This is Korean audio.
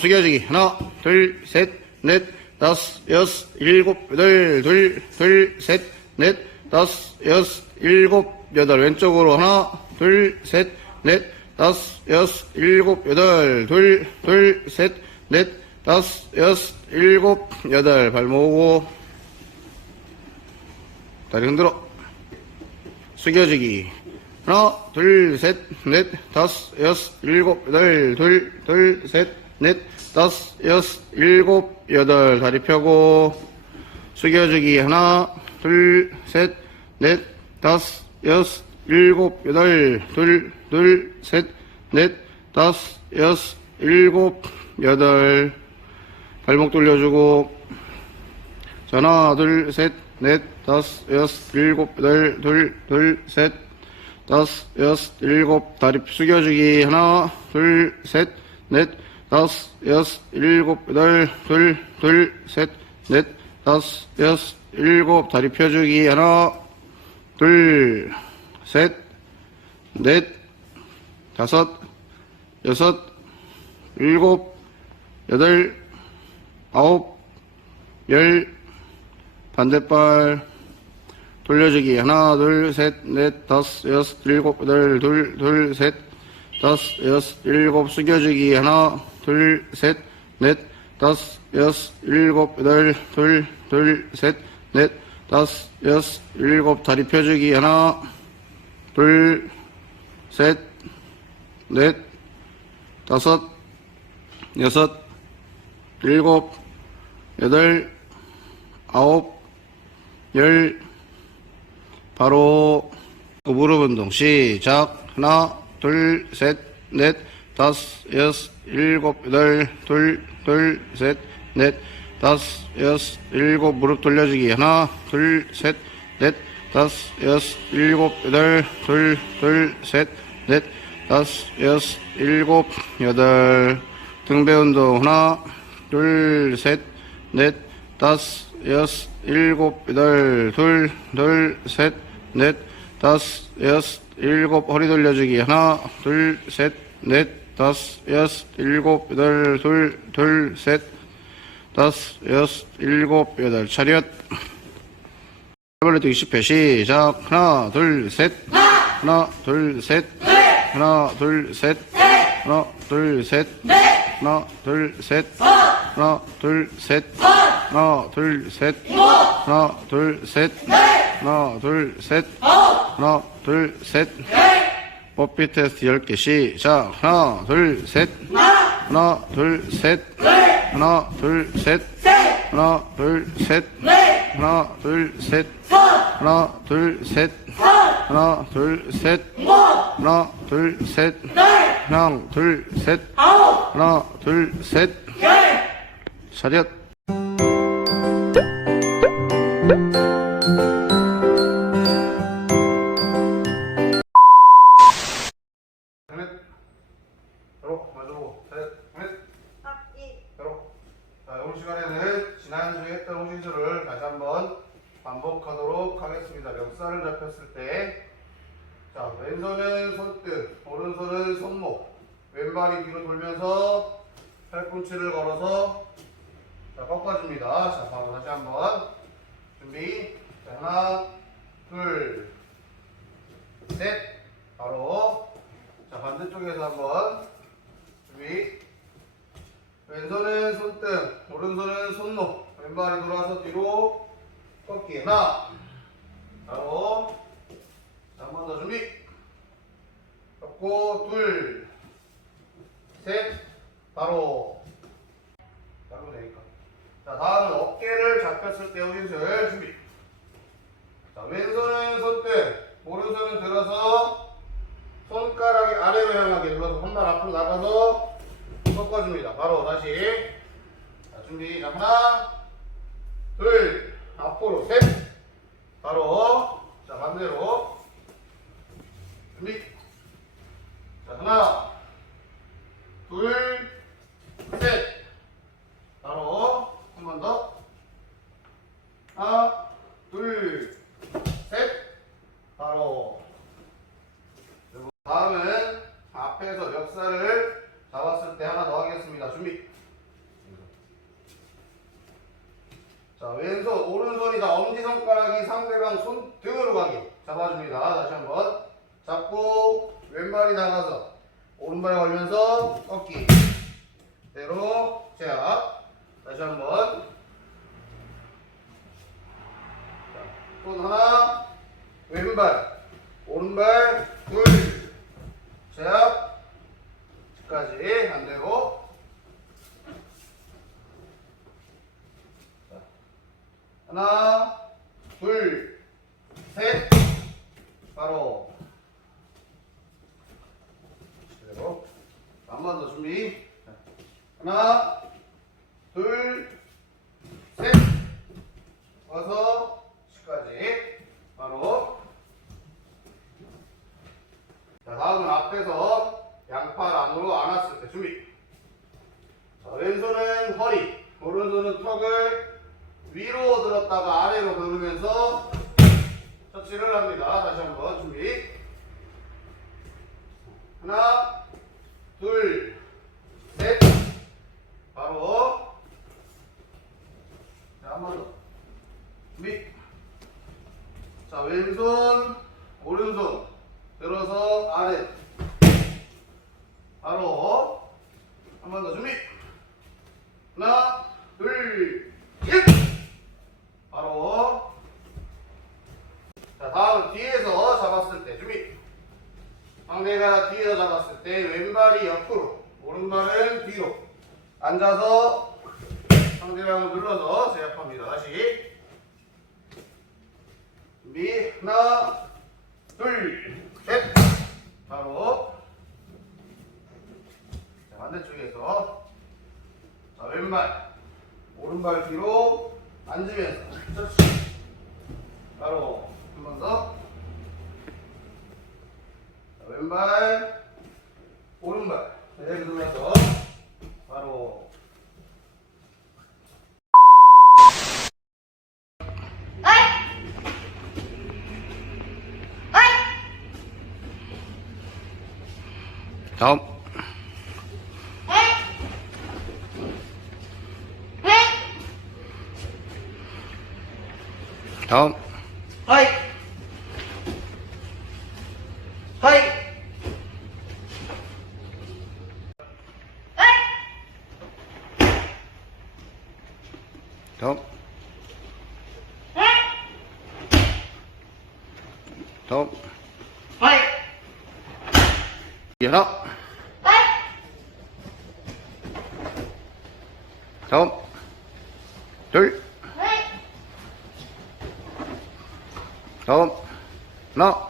숙여지기. 하나, 둘, 셋, 넷, 다섯, 여섯, 일곱, 여덟, 둘, 둘, 셋, 넷, 다섯, 여섯, 일곱, 여덟. 왼쪽으로 하나, 둘, 셋, 넷, 다섯, 여섯, 일곱, 여덟, 둘, 둘, 셋, 넷, 다섯, 여섯, 일곱, 여덟. 발 모으고, 다리 흔들어. 숙여지기. 하나, 둘, 셋, 넷, 다섯, 여섯, 일곱, 여덟, 둘, 둘, 셋, 넷, 다섯, 여섯, 일곱, 여덟. 다리 펴고, 숙여주기. 하나, 둘, 셋, 넷, 다섯, 여섯, 일곱, 여덟, 둘, 둘, 셋, 넷, 다섯, 여섯, 일곱, 여덟. 발목 돌려주고, 자, 하나, 둘, 셋, 넷, 다섯, 여섯, 일곱, 여덟, 둘, 둘, 셋, 다섯, 여섯, 일곱, 다리 숙여주기. 하나, 둘, 셋, 넷, 다섯, 여섯, 일곱, 여덟, 둘, 둘, 셋, 넷, 다섯, 여섯, 일곱, 다리 펴주기. 하나, 둘, 셋, 넷, 다섯, 여섯, 일곱, 여덟, 아홉, 열, 반대발 돌려주기 하나 둘 셋 넷 다섯 여섯 일곱 여덟 둘 둘 셋 다섯 여섯 일곱 숙여주기 하나 둘 셋 넷 다섯 여섯 일곱 여덟 둘 둘 셋 넷 다섯 여섯 일곱 다리 펴주기 하나 둘 셋 넷 다섯 여섯 일곱 여덟 아홉 열. 바로 그 무릎 운동 시작. 하나 둘 셋 넷 다섯 여섯 일곱 여덟 둘 둘 셋 넷. 다섯 여섯 일곱 무릎 돌려주기. 하나 둘 셋 넷. 다섯 여섯 일곱 여덟 둘 둘 셋 넷. 다섯 여섯 일곱 여덟. 등배 운동. 하나 둘 셋 넷. 다섯 여섯 일곱 여덟. 둘 둘 셋 넷. 다섯 여섯 일곱 허리 돌려주기. 하나 둘 셋 넷 다섯 여섯 일곱 여덟 둘 둘 셋 다섯 여섯 일곱 여덟 차렷 벌레뛰기 10회 시작 하나 둘 셋 하나 둘 셋 하나 둘 셋 하나 둘 셋 하나 둘 셋 하나 둘 셋 하나 둘 셋 하나 둘 셋 하나 둘 셋 하나 둘 셋 뽀삐 테스트 10개 시작 하나 둘 셋 하나 둘 셋 하나 둘 셋 하나 둘 셋 하나 둘 셋 하나 둘 셋 하나 둘 셋 하나 둘 셋 하나 둘 셋 하나 둘 셋 차렷 시간에는 지난주에 했던 호신술을 다시 한번 반복하도록 하겠습니다. 멱살을 잡혔을 때 자 왼손은 손등 오른손은 손목. 왼발이 뒤로 돌면서 팔꿈치를 걸어서 자 꺾어줍니다. 자 바로 다시 한번 준비 자 하나 둘셋 바로 자 반대쪽에서 한번 준비 왼손은 손등 오른손은 손목 왼발이 돌아서 뒤로 꺾기 하나 바로 한번 더 준비 꺾고 둘 셋 바로 바로 되니까 자 다음은 어깨를 잡혔을 때 후진술 준비 자 왼손은 손등 오른손은 들어서 손가락이 아래로 향하게 눌러서 한 발 앞으로 나가서 꺾어줍니다. 바로 다시. 자, 준비. 자, 하나, 둘, 앞으로, 셋. 바로. 자, 반대로. 준비. 자, 하나, 둘, 셋. 바로. 한 번 더. 하나, 둘, 셋. 바로. 다음은 앞에서 멱살을 잡았을 때 하나 더 하겠습니다. 준비. 자, 왼손, 오른손이다. 엄지손가락이 상대방 손 등으로 가기. 잡아줍니다. 다시 한 번. 잡고, 왼발이 나가서, 오른발에 걸면서 꺾기. 대로, 제압. 다시 한 번. 자, 손 하나, 왼발, 오른발, 둘. 제압. 까지 안 되고. 하나, 둘, 셋. 바로. 그대로. 한번 더 준비. 하나, 둘, 셋. 와서, 시까지. 바로. 자, 다음은 앞에서 양팔 안으로 안았을 때 준비. 자, 왼손은 허리, 오른손은 턱을 위로 들었다가 아래로 그으면서 터치를 합니다. 다시 한번 준비. 하나, 둘, 셋. 바로. 자, 한 번 더. 준비. 자, 왼손, 오른손 들어서 아래. 바로. 한 번 더 준비. 하나, 둘, 셋. 바로. 자, 다음 뒤에서 잡았을 때 준비. 상대가 뒤에서 잡았을 때 왼발이 옆으로, 오른발은 뒤로. 앉아서 상대방을 눌러서 제압합니다. 다시. 준비. 하나, 둘, 셋. 바로. 자, 반대쪽에서. 자, 왼발. 오른발 뒤로 앉으면서. 바로. 한 번 더. 자, 왼발. 오른발. だけどだとあの好。好。はい。 다음. 다음. はい 하나. 다음. 둘. 다음. 하나.